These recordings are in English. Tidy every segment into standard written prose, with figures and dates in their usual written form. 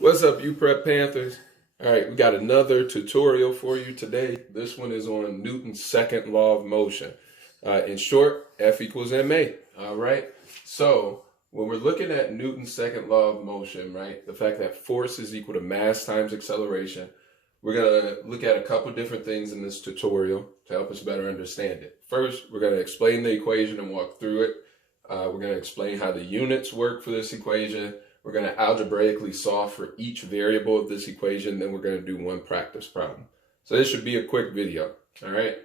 What's up, you Prep Panthers? All right, we got another tutorial for you today. This one is on Newton's second law of motion. In short, F equals ma. All right, so when we're looking at Newton's second law of motion, right, the fact that force is equal to mass times acceleration, we're going to look at a couple different things in this tutorial to help us better understand it. First, we're going to explain the equation and walk through it. We're going to explain how the units work for this equation. We're going to algebraically solve for each variable of this equation. Then we're going to do one practice problem. So this should be a quick video. All right.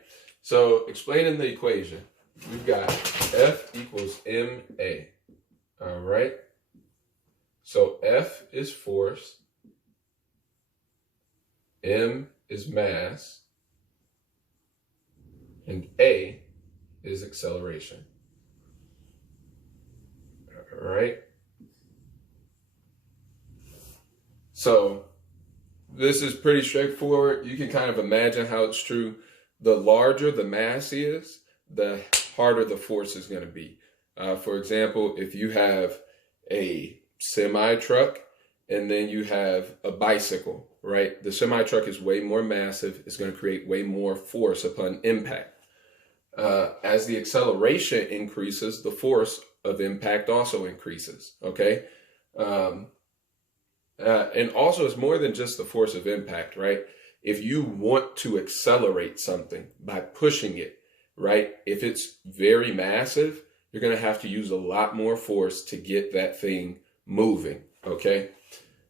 So explaining the equation, we've got F equals ma. All right. So F is force. M is mass. And A is acceleration. All right. So this is pretty straightforward. You can kind of imagine how it's true. The larger the mass is, the harder the force is going to be. For example, if you have a semi-truck and then you have a bicycle, right? The semi-truck is way more massive. It's going to create way more force upon impact. As the acceleration increases, the force of impact also increases, okay? And also, it's more than just the force of impact, right? If you want to accelerate something by pushing it, right? If it's very massive, you're going to have to use a lot more force to get that thing moving, okay?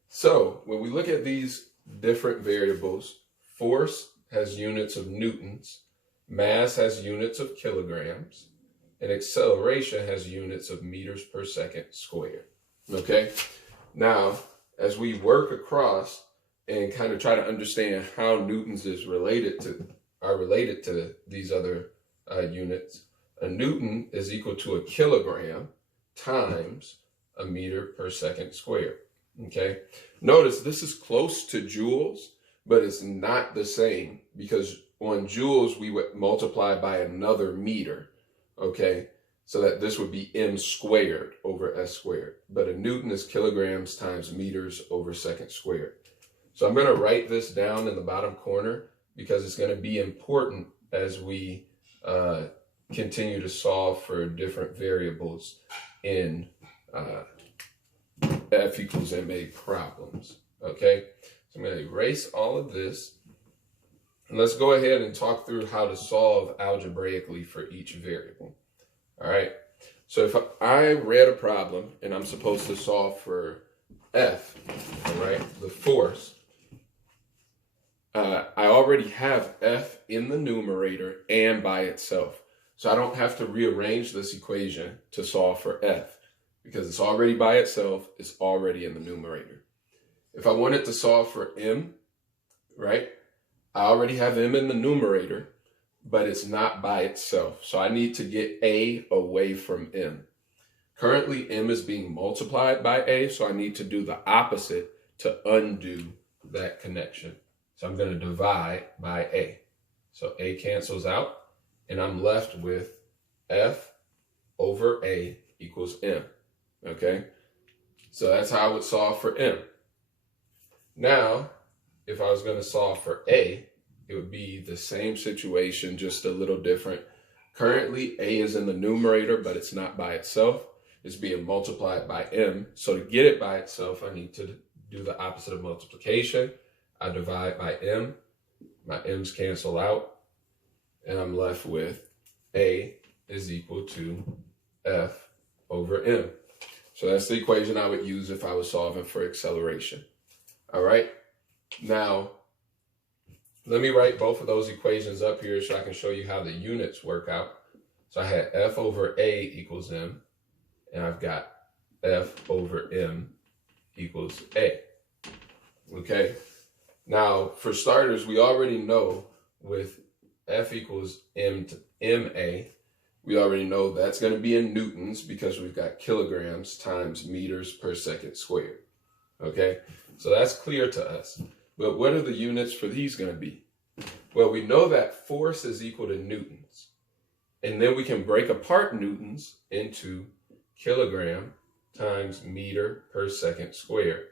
So when we look at these different variables, force has units of newtons, mass has units of kilograms, and acceleration has units of meters per second squared, okay? Now, as we work across and kind of try to understand how newtons are related to these other units, a newton is equal to a kilogram times a meter per second squared. Okay. Notice this is close to joules, but it's not the same because on joules we would multiply by another meter. Okay. So that this would be m squared over s squared. But a newton is kilograms times meters over second squared. So I'm going to write this down in the bottom corner because it's going to be important as we continue to solve for different variables in F equals ma problems. Okay, so I'm going to erase all of this. And let's go ahead and talk through how to solve algebraically for each variable. All right, so if I read a problem and I'm supposed to solve for F, all right, the force, I already have F in the numerator and by itself. So I don't have to rearrange this equation to solve for F because it's already by itself, it's already in the numerator. If I wanted to solve for M, right, I already have M in the numerator, but it's not by itself. So I need to get A away from M. Currently, M is being multiplied by A, so I need to do the opposite to undo that connection. So I'm going to divide by A. So A cancels out, and I'm left with F over A equals M. Okay? So that's how I would solve for M. Now, if I was going to solve for A, it would be the same situation, just a little different. Currently, A is in the numerator, but it's not by itself. It's being multiplied by M. So to get it by itself, I need to do the opposite of multiplication. I divide by M. My M's cancel out. And I'm left with A is equal to F over M. So that's the equation I would use if I was solving for acceleration. All right. Now, let me write both of those equations up here so I can show you how the units work out. So I had F over A equals M, and I've got F over M equals A. Okay. Now, for starters, we already know with F equals M to MA, we already know that's going to be in newtons because we've got kilograms times meters per second squared. Okay. So that's clear to us. But what are the units for these going to be? Well, we know that force is equal to newtons. And then we can break apart newtons into kilogram times meter per second squared.